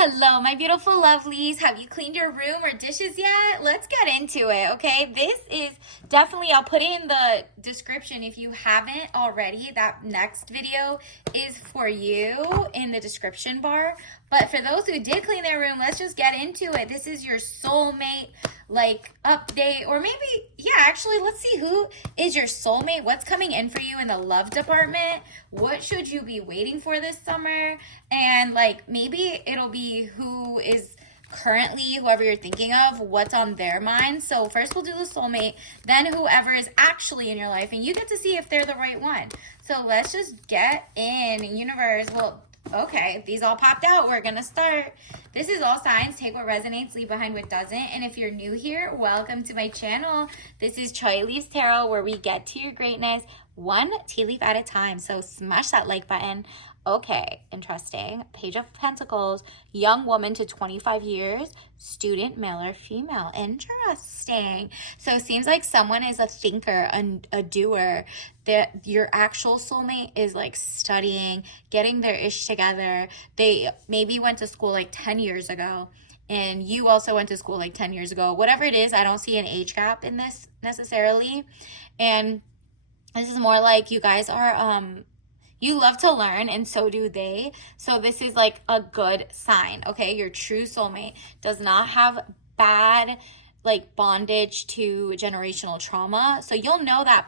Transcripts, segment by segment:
Hello, my beautiful lovelies. Have you cleaned your room or dishes yet? Let's get into it, okay? This is definitely, I'll put it in the description if you haven't already. That next video is for you in the description bar. But for those who did clean their room, let's just get into it. This is your soulmate update, or maybe, yeah, actually, let's see who is your soulmate. What's coming in for you in the love department? What should you be waiting for this summer? And maybe it'll be who is currently whoever you're thinking of, what's on their mind. So first we'll do the soulmate, then whoever is actually in your life, and you get to see if they're the right one. So let's just get in, universe. Well, okay, if these all popped out, we're gonna start. This is all signs. Take what resonates, leave behind what doesn't. And if you're new here, welcome to my channel. This is Choi Leaves Tarot, where we get to your greatness one tea leaf at a time. So smash that like button. Okay, interesting. Page of Pentacles, young woman to 25 years, student, male or female. Interesting. So it seems like someone is a thinker, a doer. That your actual soulmate is like studying, getting their ish together. They maybe went to school like 10 years ago, and you also went to school like 10 years ago. Whatever it is, I don't see an age gap in this necessarily. And this is more like you guys are you love to learn, and so do they. So this is like a good sign, okay? Your true soulmate does not have bad bondage to generational trauma. So you'll know that,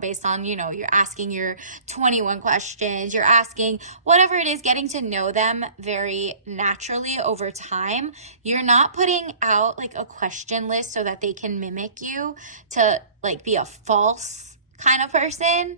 based on, you're asking your 21 questions, you're asking whatever it is, getting to know them very naturally over time. You're not putting out like a question list so that they can mimic you to be a false kind of person.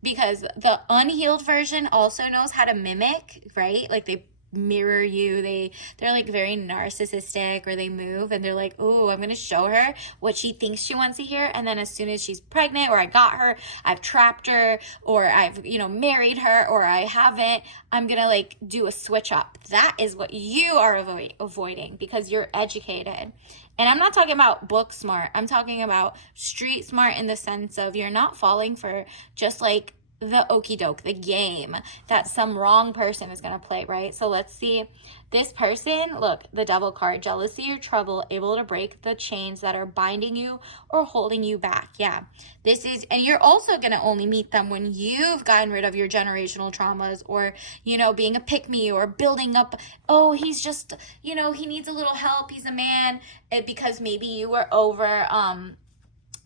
Because the unhealed version also knows how to mimic, right? Like they mirror you. They're like very narcissistic, or they move and they're like, oh, I'm going to show her what she thinks she wants to hear. And then as soon as she's pregnant, or I got her, I've trapped her, or I've, married her, or I haven't, I'm going to do a switch up. That is what you are avoiding because you're educated. And I'm not talking about book smart. I'm talking about street smart in the sense of you're not falling for just the okie doke, the game that some wrong person is going to play, right? So let's see. This person, look, the devil card, jealousy or trouble, able to break the chains that are binding you or holding you back. Yeah, this is, and you're also going to only meet them when you've gotten rid of your generational traumas, or, being a pick-me, or building up, oh, he's just, he needs a little help, he's a man, because maybe you were over,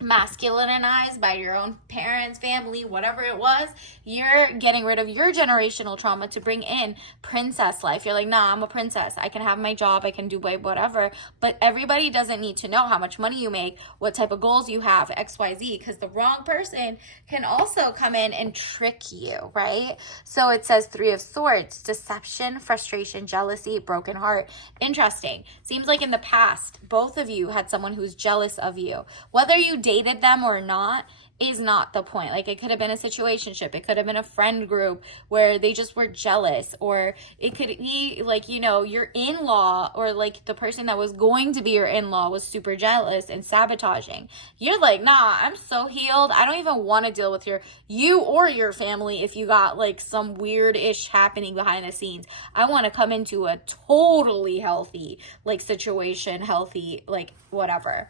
masculinized by your own parents, family, whatever it was. You're getting rid of your generational trauma to bring in princess life. You're like, nah, I'm a princess. I can have my job. I can do whatever. But everybody doesn't need to know how much money you make, what type of goals you have, XYZ, because the wrong person can also come in and trick you, right? So it says 3 of Swords, deception, frustration, jealousy, broken heart. Interesting. Seems like in the past, both of you had someone who's jealous of you. Whether you dated them or not is not the point. It could have been a situationship. It could have been a friend group where they just were jealous, or it could be your in-law, or the person that was going to be your in-law was super jealous and sabotaging. You're like, nah, I'm so healed. I don't even want to deal with you or your family if you got some weird ish happening behind the scenes. I want to come into a totally healthy situation, healthy whatever.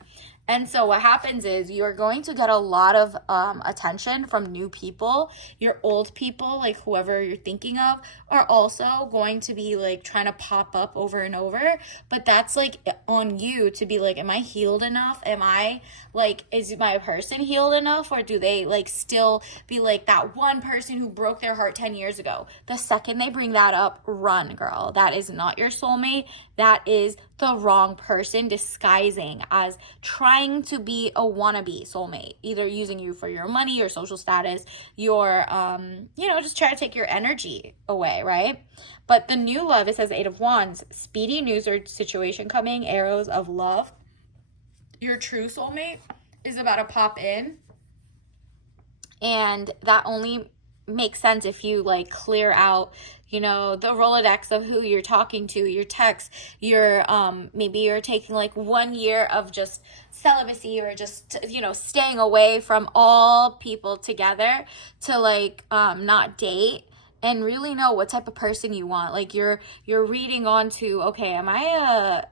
And so what happens is you're going to get a lot of attention from new people. Your old people, whoever you're thinking of, are also going to be trying to pop up over and over. But that's on you to be am I healed enough? Am I is my person healed enough? Or do they still be that one person who broke their heart 10 years ago? The second they bring that up, run, girl. That is not your soulmate. That is the wrong person disguising as trying to be a wannabe soulmate, either using you for your money, your social status, your just try to take your energy away, right? But the new love, it says 8 of Wands, speedy news or situation coming, arrows of love. Your true soulmate is about to pop in, and that only makes sense if you clear out the Rolodex of who you're talking to, your texts, your maybe you're taking 1 year of just celibacy, or just staying away from all people together to not date and really know what type of person you want. Like you're reading on to, okay, am I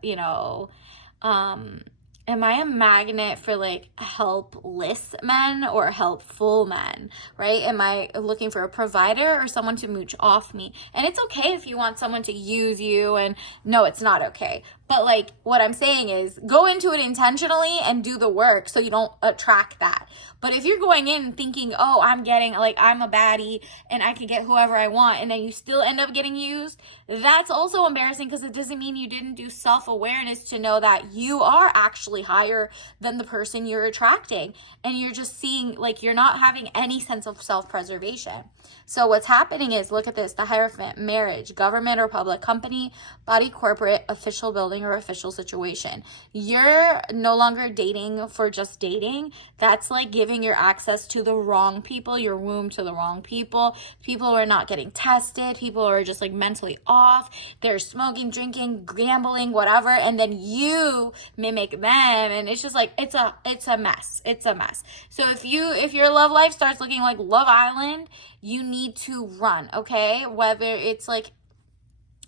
am I a magnet for like helpless men or helpful men, right? Am I looking for a provider or someone to mooch off me? And it's okay if you want someone to use you, and no, it's not okay. But like what I'm saying is go into it intentionally and do the work so you don't attract that. But if you're going in thinking, oh, I'm getting, like, I'm a baddie and I can get whoever I want, and then you still end up getting used, that's also embarrassing, because it doesn't mean you didn't do self-awareness to know that you are actually higher than the person you're attracting. And you're just seeing, like, you're not having any sense of self-preservation. So what's happening is, look at this, the Hierophant: marriage, government or public company, body, corporate, official building, or official situation. You're no longer dating for just dating. That's like giving your access to the wrong people, your womb to the wrong people. People who are not getting tested, people who are just like mentally off. They're smoking, drinking, gambling, whatever, and then you mimic them, and it's just like it's a mess. It's a mess. So if your love life starts looking like Love Island, you need to run, okay? Whether it's like,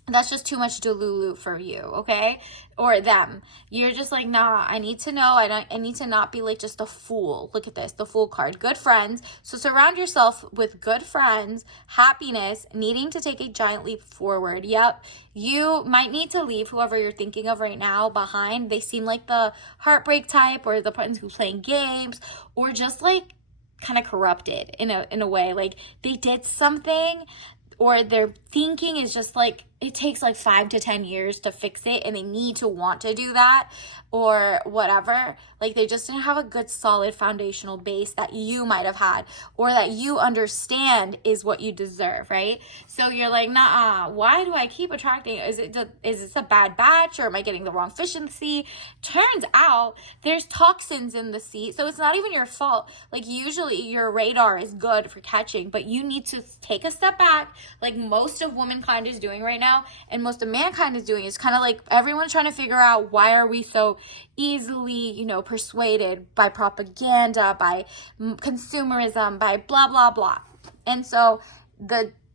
that's just too much delulu for you, okay? Or them. You're just like, nah, I need to know. I need to not be like just a fool. Look at this, the Fool card. Good friends. So surround yourself with good friends, happiness, needing to take a giant leap forward. Yep. You might need to leave whoever you're thinking of right now behind. They seem like the heartbreak type, or the person who's playing games, or just like kind of corrupted in a way. Like they did something, or their thinking is just like, it takes like 5 to 10 years to fix it, and they need to want to do that, or whatever. Like they just didn't have a good solid foundational base that you might have had, or that you understand is what you deserve, right? So you're like, nah, why do I keep attracting? Is this a bad batch, or am I getting the wrong fish in the sea? Turns out there's toxins in the sea, so it's not even your fault. Like usually your radar is good for catching, but you need to take a step back, like most of womankind is doing right now, and most of mankind is doing. Is kind of like everyone's trying to figure out, why are we so easily, persuaded by propaganda, by consumerism, by blah blah blah. And so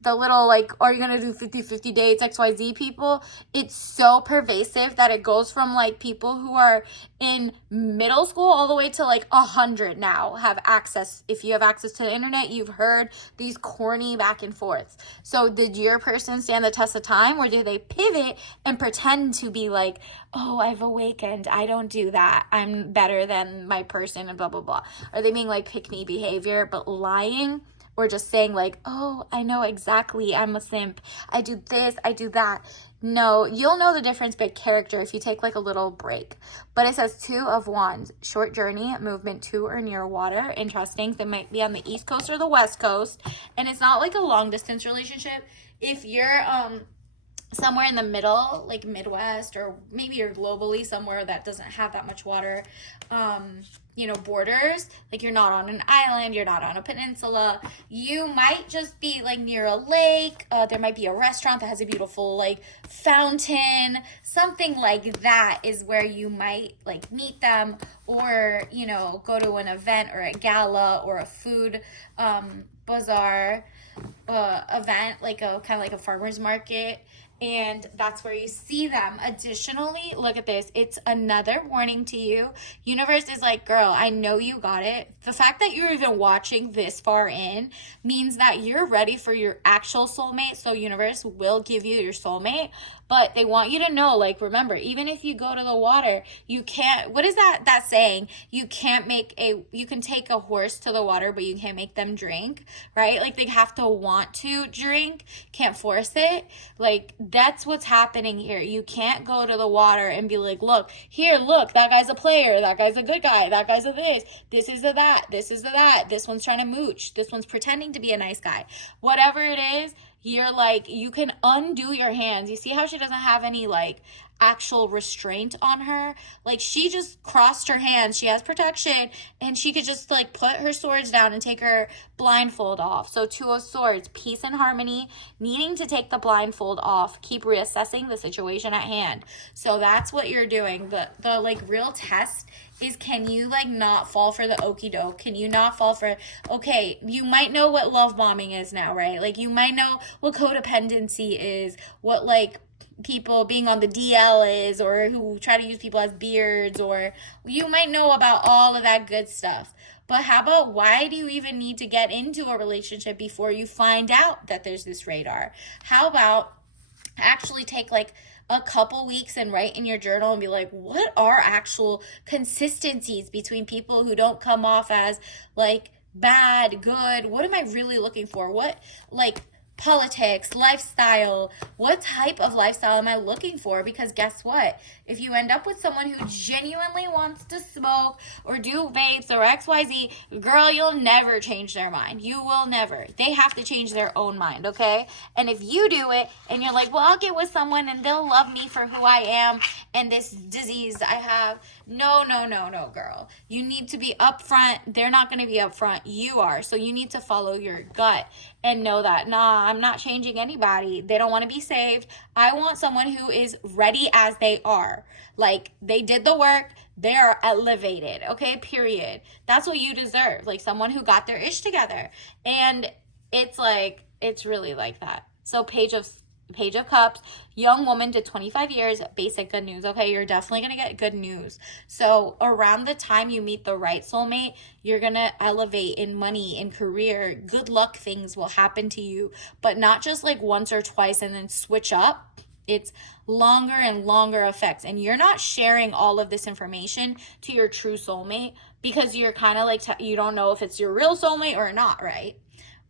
the little like, are you gonna do 50-50 dates, XYZ people, it's so pervasive that it goes from like people who are in middle school all the way to like 100 now have access. If you have access to the internet, you've heard these corny back and forths. So did your person stand the test of time, or do they pivot and pretend to be like, oh, I've awakened, I don't do that, I'm better than my person, and blah blah blah? Are they being like pick-me behavior but lying? Or just saying like, oh, I know exactly, I'm a simp, I do this, I do that. No, you'll know the difference by character if you take like a little break. But it says 2 of Wands, short journey, movement to or near water. Interesting. They might be on the East Coast or the West Coast. And it's not like a long distance relationship. If you're somewhere in the middle, like Midwest, or maybe you're globally somewhere that doesn't have that much water, borders, like you're not on an island, you're not on a peninsula, you might just be like near a lake, there might be a restaurant that has a beautiful like fountain, something like that is where you might like meet them, or go to an event or a gala or a food bazaar event, like a kind of like a farmer's market, and that's where you see them. Additionally, look at this. It's another warning to you. Universe is like, girl, I know you got it. The fact that you're even watching this far in means that you're ready for your actual soulmate. So universe will give you your soulmate, but they want you to know, like, remember, even if you go to the water, you can't, what is that saying? You can take a horse to the water, but you can't make them drink, right? Like they have to want to drink, can't force it. Like that's what's happening here. You can't go to the water and be like, look, that guy's a player, that guy's a good guy, that guy's a this is a that, this is a that, this one's trying to mooch, this one's pretending to be a nice guy. Whatever it is, you're like, you can undo your hands. You see how she doesn't have any like actual restraint on her. Like, she just crossed her hands, she has protection, and she could just like put her swords down and take her blindfold off. So 2 of Swords, peace and harmony, needing to take the blindfold off, keep reassessing the situation at hand. So that's what you're doing. The like real test is, can you like not fall for the okie doke? Can you not fall for, okay, you might know what love bombing is now, right? Like, you might know what codependency is, what like people being on the DL is, or who try to use people as beards, or you might know about all of that good stuff. But how about, why do you even need to get into a relationship before you find out that there's this radar? How about actually take like a couple weeks and write in your journal and be like, what are actual consistencies between people who don't come off as like bad, good? What am I really looking for? What, like, politics, lifestyle, what type of lifestyle am I looking for? Because guess what? If you end up with someone who genuinely wants to smoke or do vapes or XYZ, girl, you'll never change their mind. You will never. They have to change their own mind, okay? And if you do it and you're like, well, I'll get with someone and they'll love me for who I am and this disease I have. No, girl. You need to be upfront. They're not going to be upfront. You are. So you need to follow your gut and know that, nah, I'm not changing anybody. They don't want to be saved. I want someone who is ready as they are. Like, they did the work. They are elevated. Okay, period. That's what you deserve. Like, someone who got their ish together. And it's like, it's really like that. So Page of Cups, young woman to 25 years, basic good news. Okay, you're definitely going to get good news. So around the time you meet the right soulmate, you're going to elevate in money, in career. Good luck things will happen to you, but not just like once or twice and then switch up. It's longer and longer effects. And you're not sharing all of this information to your true soulmate because you're kind of like, you don't know if it's your real soulmate or not, right?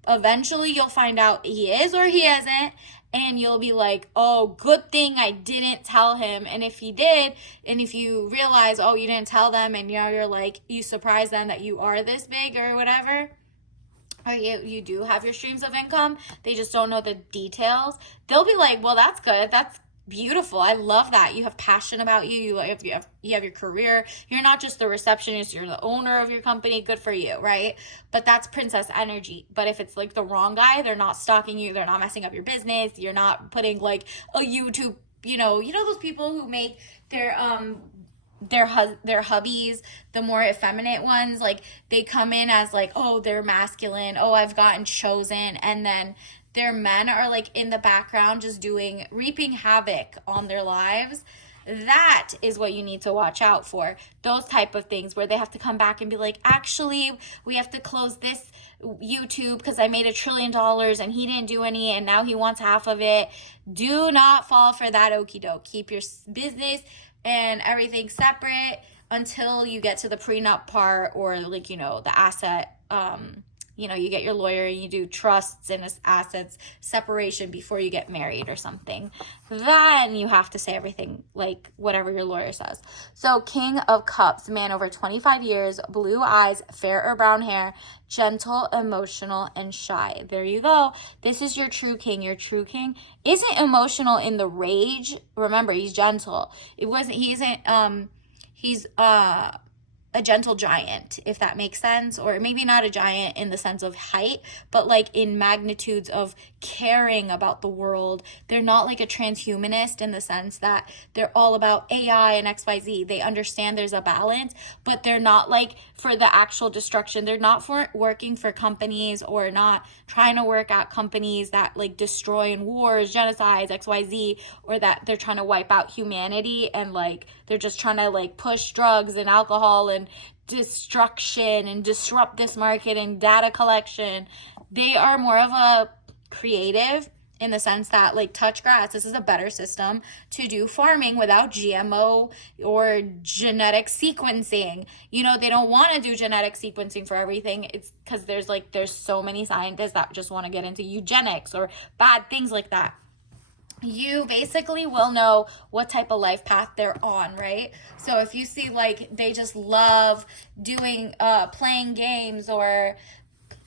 Eventually you'll find out he is or he isn't, and you'll be like, oh, good thing I didn't tell him. And if he did, and if you realize, oh, you didn't tell them, and now you're like, you surprise them that you are this big or whatever, or you do have your streams of income, they just don't know the details, they'll be like, well, that's good, that's beautiful, I love that you have passion about you have your career, you're not just the receptionist, you're the owner of your company, good for you, right? But that's princess energy. But if it's like the wrong guy, they're not stalking you, they're not messing up your business, you're not putting like a YouTube, you know those people who make their hubbies, the more effeminate ones, like they come in as like, oh, they're masculine, oh, I've gotten chosen, and then their men are like in the background just reaping havoc on their lives. That is what you need to watch out for. Those type of things where they have to come back and be like, actually, we have to close this YouTube because I made $1 trillion and he didn't do any and now he wants half of it. Do not fall for that okie doke. Keep your business and everything separate until you get to the prenup part, or like, the asset, you get your lawyer and you do trusts and assets separation before you get married or something. Then you have to say everything like whatever your lawyer says. So King of Cups, man over 25 years, blue eyes, fair or brown hair, gentle, emotional, and shy. There you go. This is your true king. Your true king isn't emotional in the rage. Remember, he's gentle. He's a gentle giant, if that makes sense, or maybe not a giant in the sense of height, but like in magnitudes of caring about the world. They're not like a transhumanist in the sense that they're all about AI and XYZ. They understand there's a balance, but they're not like for the actual destruction. They're not for working for companies, or not trying to work at companies that like destroy in wars, genocides, XYZ, or that they're trying to wipe out humanity, and like they're just trying to like push drugs and alcohol and destruction and disrupt this market and data collection. They are more of a creative in the sense that like touch grass. This is a better system to do farming without GMO or genetic sequencing. They don't want to do genetic sequencing for everything. It's because there's so many scientists that just want to get into eugenics or bad things like that. You basically will know what type of life path they're on, right? So if you see like they just love doing playing games or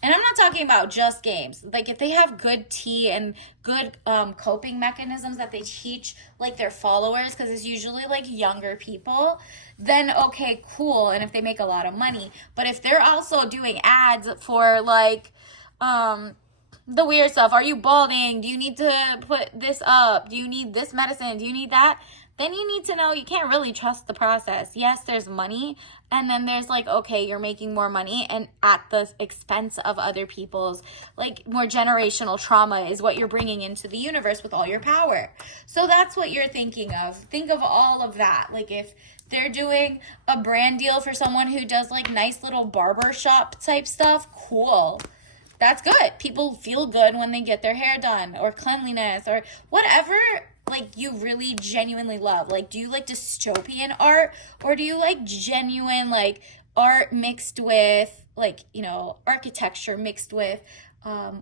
And I'm not talking about just games. Like if they have good tea and good coping mechanisms that they teach like their followers, because it's usually like younger people, then okay, cool. And if they make a lot of money, but if they're also doing ads for like the weird stuff, are you balding? Do you need to put this up? Do you need this medicine? Do you need that? Then you need to know you can't really trust the process. Yes, there's money, and then there's like, okay, you're making more money and at the expense of other people's, like more generational trauma is what you're bringing into the universe with all your power. So that's what you're thinking of. Think of all of that. Like if they're doing a brand deal for someone who does like nice little barber shop type stuff, cool. That's good. People feel good when they get their hair done, or cleanliness, or whatever like you really genuinely love. Like, do you like dystopian art, or do you like genuine like art mixed with like, you know, architecture mixed with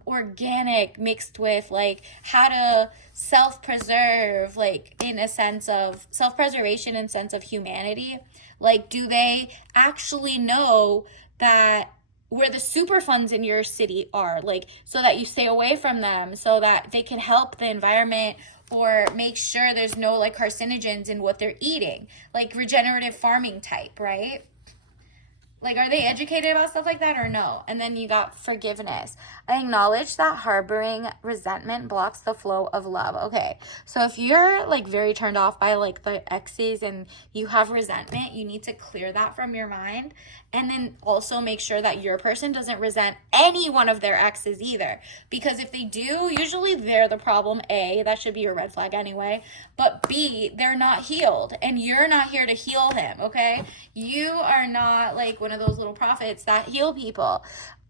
organic, mixed with like how to self-preserve, like in a sense of self-preservation and sense of humanity? Like, do they actually know that where the super funds in your city are, like so that you stay away from them, so that they can help the environment, or make sure there's no like carcinogens in what they're eating, like regenerative farming type, right? Like, are they educated about stuff like that or no? And then you got forgiveness. I acknowledge that harboring resentment blocks the flow of love. Okay, so if you're like very turned off by like the exes and you have resentment, you need to clear that from your mind. And then also make sure that your person doesn't resent any one of their exes either. Because if they do, usually they're the problem. A, that should be your red flag anyway. But B, they're not healed. And you're not here to heal him, okay? You are not like one of those little prophets that heal people.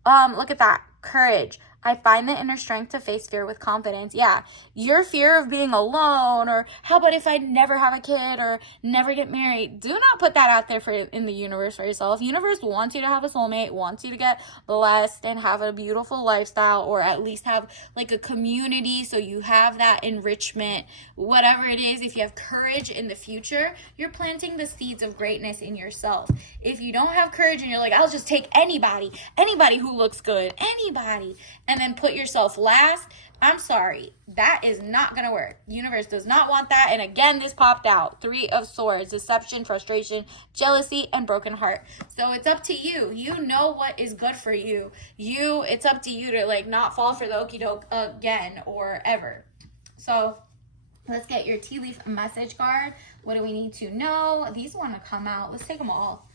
Look at that. Courage. I find the inner strength to face fear with confidence. Yeah, your fear of being alone, or how about if I never have a kid or never get married? Do not put that out there for in the universe for yourself. Universe wants you to have a soulmate, wants you to get blessed and have a beautiful lifestyle, or at least have like a community so you have that enrichment. Whatever it is, if you have courage in the future, you're planting the seeds of greatness in yourself. If you don't have courage and you're like, I'll just take anybody who looks good, anybody, and then put yourself last, I'm sorry, that is not going to work. Universe does not want that. And again, this popped out. 3 of Swords, deception, frustration, jealousy, and broken heart. So it's up to you. You know what is good for you. It's up to you to like not fall for the okie doke again or ever. So let's get your tea leaf message card. What do we need to know? These want to come out. Let's take them all.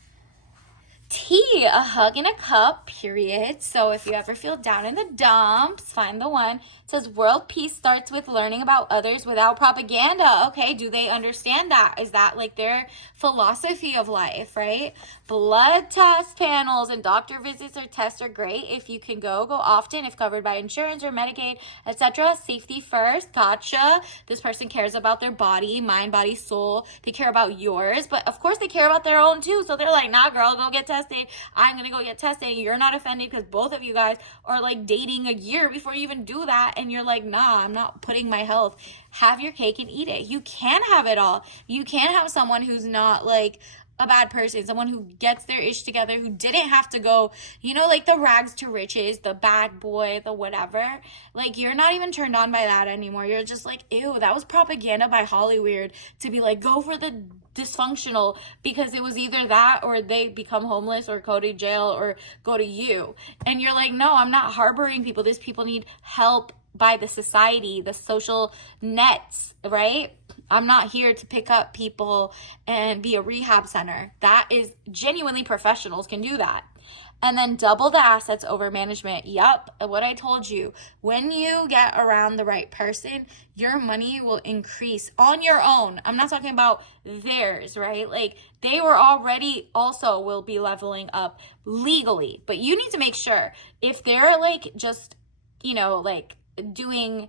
Tea, a hug in a cup, period. So if you ever feel down in the dumps, find the one. It says world peace starts with learning about others without propaganda. Okay, do they understand that? Is that like their philosophy of life, right? Blood test panels and doctor visits or tests are great. If you can go often, if covered by insurance or Medicaid, etc. Safety first. Gotcha. This person cares about their body, mind, body, soul. They care about yours, but of course they care about their own too. So they're like, nah, girl, go get tested. I'm gonna go get tested. You're not offended because both of you guys are like dating a year before you even do that, and you're like, nah, I'm not putting my health. Have your cake and eat it. You can have it all. You can have someone who's not like a bad person, someone who gets their ish together, who didn't have to go, you know, like the rags to riches, the bad boy, the whatever. Like, you're not even turned on by that anymore. You're just like, ew, that was propaganda by Hollywood to be like, go for the dysfunctional, because it was either that or they become homeless or go to jail or go to you. And you're like, no, I'm not harboring people. These people need help by the society, the social nets, right? I'm not here to pick up people and be a rehab center. That is genuinely professionals can do that. And then double the assets over management. Yup, what I told you. When you get around the right person, your money will increase on your own. I'm not talking about theirs, right? Like, they were already also will be leveling up legally. But you need to make sure if they're like just, you know, like doing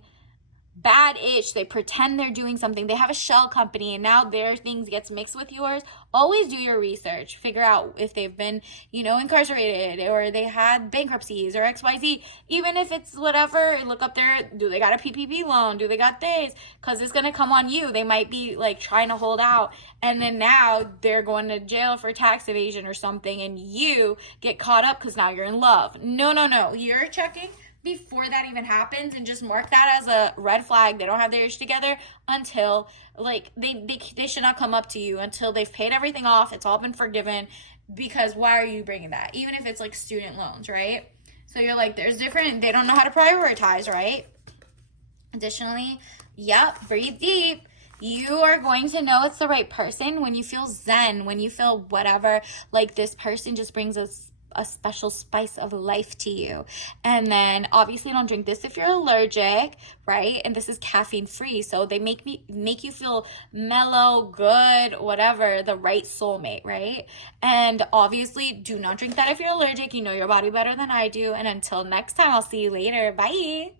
bad itch, they pretend they're doing something, they have a shell company, and now their things gets mixed with yours, always do your research. Figure out if they've been, incarcerated, or they had bankruptcies, or XYZ. Even if it's whatever, look up there, do they got a PPP loan? Do they got this? Because it's going to come on you. They might be like trying to hold out, and then now they're going to jail for tax evasion or something, and you get caught up because now you're in love. No. You're checking before that even happens, and just mark that as a red flag. They don't have their ish together until, like, they should not come up to you until they've paid everything off, it's all been forgiven. Because why are you bringing that? Even if it's like student loans, right? So you're like, there's different, they don't know how to prioritize, right? Additionally, breathe deep. You are going to know it's the right person when you feel zen, when you feel whatever, like this person just brings us a special spice of life to you. And then obviously don't drink this if you're allergic, right? And this is caffeine free, so they make you feel mellow, good, whatever, the right soulmate, right? And obviously do not drink that if you're allergic. You know your body better than I do. And until next time, I'll see you later. Bye.